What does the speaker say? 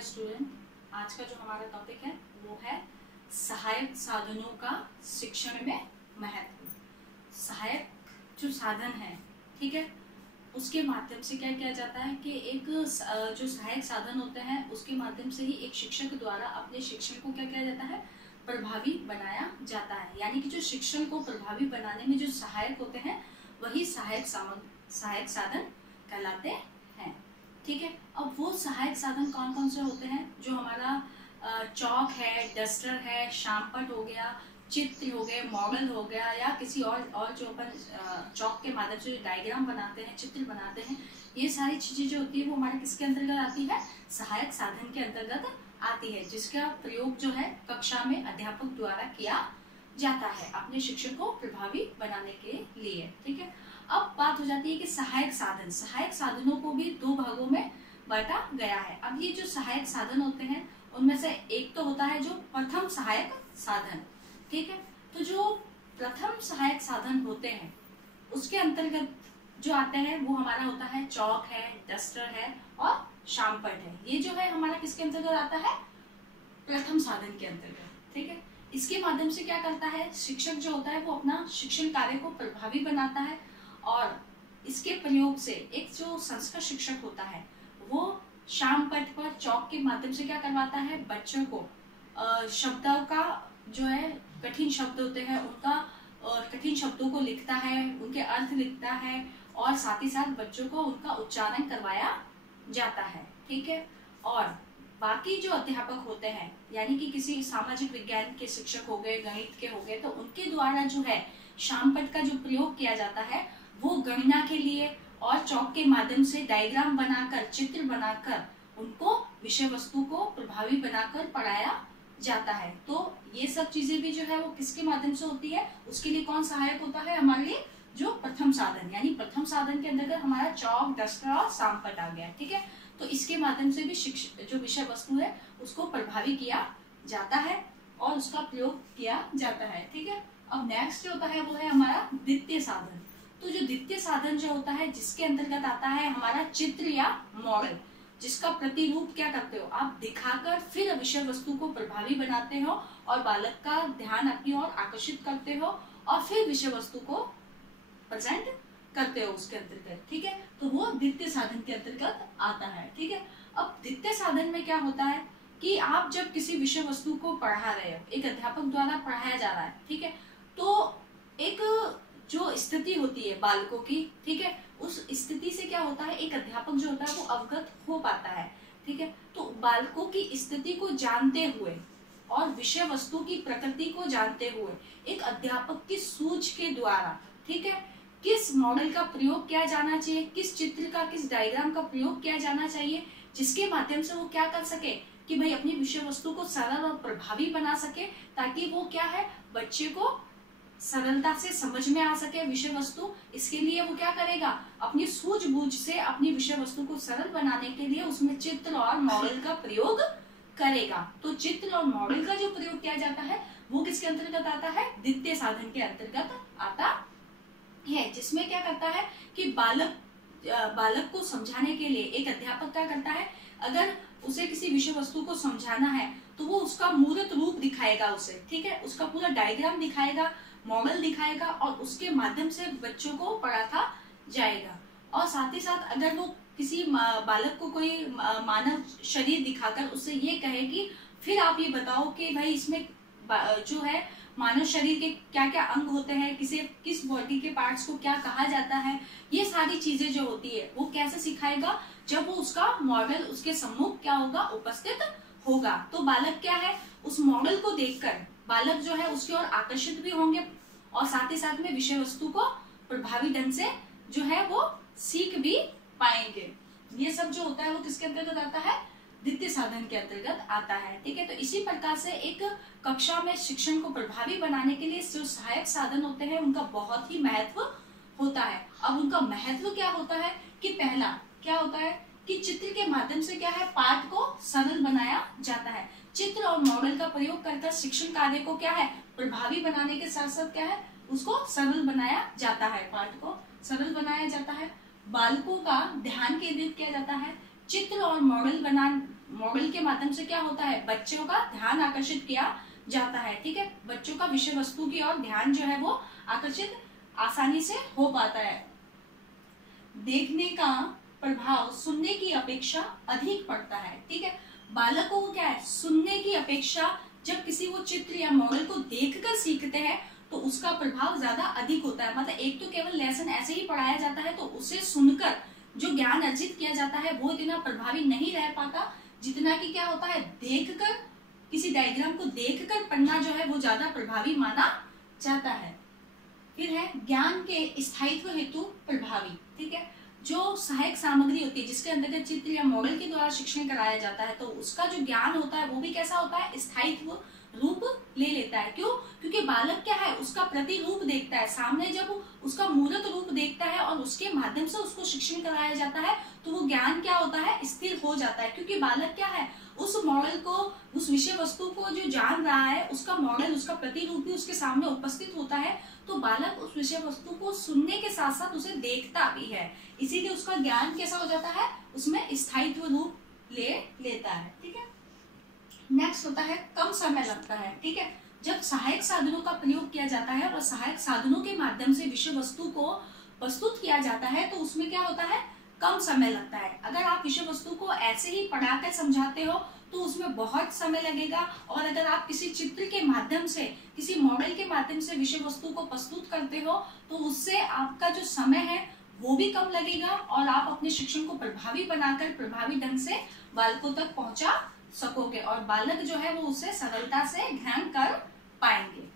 नमस्कार स्टूडेंट। आज का जो हमारा टॉपिक है वो है सहायक साधनों का शिक्षण में महत्व। सहायक जो साधन है, ठीक है, उसके माध्यम से क्या किया जाता है कि एक जो सहायक साधन होते हैं उसके माध्यम से ही एक शिक्षक द्वारा अपने शिक्षण को क्या किया जाता है, प्रभावी बनाया जाता है। यानी कि जो शिक्षण को प्रभावी बनाने में जो सहायक होते हैं वही सहायक साधन कहलाते हैं। ठीक है, अब वो सहायक साधन कौन कौन से होते हैं? जो हमारा चौक है, डस्टर है, शामपट हो गया, चित्र हो गए, मॉडल हो गया, या किसी और जो अपन चौक के माध्यम से डायग्राम बनाते हैं, चित्र बनाते हैं, ये सारी चीजें जो होती है वो हमारे किसके अंतर्गत आती है? सहायक साधन के अंतर्गत आती है, जिसका प्रयोग जो है कक्षा में अध्यापक द्वारा किया जाता है अपने शिक्षण को प्रभावी बनाने के लिए। ठीक है, अब बात हो जाती है कि सहायक साधनों को भी दो भागों में बांटा गया है। अब ये जो सहायक साधन होते हैं उनमें से एक तो होता है जो प्रथम सहायक साधन। ठीक है, तो जो प्रथम सहायक साधन होते हैं उसके अंतर्गत जो आते हैं वो हमारा होता है चौक है, डस्टर है और शामपट है। ये जो है हमारा किसके अंतर्गत आता है? प्रथम साधन के अंतर्गत। ठीक है, इसके माध्यम से क्या करता है शिक्षक जो होता है वो अपना शिक्षण कार्य को प्रभावी बनाता है, और इसके प्रयोग से एक जो संस्कृत शिक्षक होता है वो शामपट पर चौक के माध्यम से क्या करवाता है, बच्चों को शब्दों का जो है कठिन शब्द होते हैं उनका कठिन शब्दों को लिखता है, उनके अर्थ लिखता है, और साथ ही साथ बच्चों को उनका उच्चारण करवाया जाता है। ठीक है, और बाकी जो अध्यापक होते हैं यानी कि किसी सामाजिक विज्ञान के शिक्षक हो गए, गणित के हो गए, तो उनके द्वारा जो है शामपट का जो प्रयोग किया जाता है वो गणना के लिए और चौक के माध्यम से डायग्राम बनाकर, चित्र बनाकर उनको विषय वस्तु को प्रभावी बनाकर पढ़ाया जाता है। तो ये सब चीजें भी जो है वो किसके माध्यम से होती है? उसके लिए कौन सहायक होता है? हमारे लिए जो प्रथम साधन, यानी प्रथम साधन के अंतर्गत हमारा चौक, डस्टर और शामपट आ गया। ठीक है, तो इसके माध्यम से भी जो विषय वस्तु है उसको प्रभावी किया जाता है और उसका प्रयोग किया जाता है। ठीक है, अब नेक्स्ट जो होता है वो है हमारा द्वितीय साधन। तो जो द्वितीय साधन जो होता है जिसके अंतर्गत आता है हमारा चित्र या मॉडल, जिसका प्रतिरूप क्या करते हो आप, दिखाकर फिर विषय वस्तु को प्रभावी बनाते हो और बालक का ध्यान अपनी ओर आकर्षित करते हो और फिर विषय वस्तु को प्रेजेंट करते हो उसके अंतर्गत। ठीक है, तो वो द्वितीय साधन के अंतर्गत आता है। ठीक है, अब द्वितीय साधन में क्या होता है कि आप जब किसी विषय वस्तु को पढ़ा रहे हो, एक अध्यापक द्वारा पढ़ाया जा रहा है, ठीक है, तो एक जो स्थिति होती है बालकों की, ठीक है, उस स्थिति से क्या होता है एक अध्यापक जो होता है वो अवगत हो पाता है। ठीक है, तो बालकों की स्थिति को जानते हुए और विषय वस्तु की प्रकृति को जानते हुए एक अध्यापक की सूझ के द्वारा, ठीक है, किस मॉडल का प्रयोग किया जाना चाहिए, किस चित्र का, किस डायग्राम का प्रयोग किया जाना चाहिए, जिसके माध्यम से वो क्या कर सके कि भाई अपनी विषय वस्तु को सरल और प्रभावी बना सके, ताकि वो क्या है बच्चे को सरलता से समझ में आ सके विषय वस्तु। इसके लिए वो क्या करेगा, अपनी सूझबूझ से अपनी विषय वस्तु को सरल बनाने के लिए उसमें चित्र और मॉडल का प्रयोग करेगा। तो चित्र और मॉडल का जो प्रयोग किया जाता है वो किसके अंतर्गत आता है? द्वितीय साधन के अंतर्गत आता है, जिसमें क्या करता है कि बालक को समझाने के लिए एक अध्यापक क्या करता है, अगर उसे किसी विषय वस्तु को समझाना है तो वो उसका मूर्त रूप दिखाएगा उसे, ठीक है, उसका पूरा डायग्राम दिखाएगा, मॉडल दिखाएगा और उसके माध्यम से बच्चों को पढ़ाता जाएगा। और साथ ही साथ अगर वो किसी बालक को कोई मानव शरीर दिखाकर उससे ये कहे कि फिर आप ये बताओ कि भाई इसमें जो है मानव शरीर के क्या क्या अंग होते हैं, किस बॉडी के पार्ट्स को क्या कहा जाता है, ये सारी चीजें जो होती है वो कैसे सिखाएगा? जब वो उसका मॉडल उसके सम्मुख क्या होगा, उपस्थित होगा। तो बालक क्या है उस मॉडल को देखकर बालक जो है उसकी ओर आकर्षित भी होंगे और साथ ही साथ में विषय वस्तु को प्रभावी ढंग से जो है वो सीख भी पाएंगे। ये सब जो होता है वो किसके अंतर्गत आता है? द्वितीय साधन के अंतर्गत आता है। ठीक है, तो इसी प्रकार से एक कक्षा में शिक्षण को प्रभावी बनाने के लिए जो सहायक साधन होते हैं उनका बहुत ही महत्व होता है। अब उनका महत्व क्या होता है कि पहला क्या होता है कि चित्र के माध्यम से क्या है पाठ को सरल बनाया जाता है। चित्र और मॉडल का प्रयोग कर शिक्षण कार्य को क्या है प्रभावी बनाने के साथ साथ क्या है उसको सरल बनाया जाता है, पाठ को सरल बनाया जाता है, बालकों का ध्यान केंद्रित किया जाता है, चित्र और मॉडल मॉडल के माध्यम से क्या होता है, बच्चों का ध्यान आकर्षित किया जाता है। ठीक है, बच्चों का विषय वस्तु की ओर ध्यान जो है वो आकर्षित आसानी से हो पाता है। देखने का प्रभाव सुनने की अपेक्षा अधिक पड़ता है। ठीक है, बालकों को क्या है, सुनने की अपेक्षा जब किसी वो चित्र या मॉडल को देखकर सीखते हैं तो उसका प्रभाव ज्यादा अधिक होता है। मतलब एक तो केवल लेसन ऐसे ही पढ़ाया जाता है तो उसे सुनकर जो ज्ञान अर्जित किया जाता है वो इतना प्रभावी नहीं रह पाता, जितना कि क्या होता है, देखकर, किसी डायग्राम को देखकर पढ़ना जो है वो ज्यादा प्रभावी माना जाता है। फिर है ज्ञान के स्थायित्व हेतु प्रभावी। ठीक है, जो सहायक सामग्री होती है जिसके अंतर्गत चित्र या मॉडल के द्वारा शिक्षण कराया जाता है तो उसका जो ज्ञान होता है वो भी कैसा होता है, स्थायित्व रूप ले लेता है। क्यों? क्योंकि बालक क्या है, उसका प्रतिरूप देखता है, सामने जब उसका मूर्त रूप देखता है और उसके माध्यम से उसको शिक्षण कराया जाता है तो वो ज्ञान क्या होता है, स्थिर हो जाता है। क्योंकि बालक क्या है, उस मॉडल को, उस विषय वस्तु को जो जान रहा है, उसका मॉडल, उसका प्रतिरूप भी उसके सामने उपस्थित होता है, तो बालक उस विषय वस्तु को सुनने के साथ साथ उसे देखता भी है, इसीलिए उसका ज्ञान कैसा हो जाता है, उसमें स्थायित्व रूप ले लेता है। ठीक है, नेक्स्ट होता है कम समय लगता है। ठीक है, जब सहायक साधनों का प्रयोग किया जाता है और सहायक साधनों के माध्यम से विषय वस्तु को प्रस्तुत किया जाता है तो उसमें क्या होता है, कम समय लगता है। अगर आप विषय वस्तु को ऐसे ही पढ़ाकर समझाते हो तो उसमें बहुत समय लगेगा, और अगर आप किसी चित्र के माध्यम से, किसी मॉडल के माध्यम से विषय वस्तु को प्रस्तुत करते हो तो उससे आपका जो समय है वो भी कम लगेगा और आप अपने शिक्षण को प्रभावी बनाकर प्रभावी ढंग से बालकों तक पहुंचा सकोगे और बालक जो है वो उसे सरलता से ग्रहण कर पाएंगे।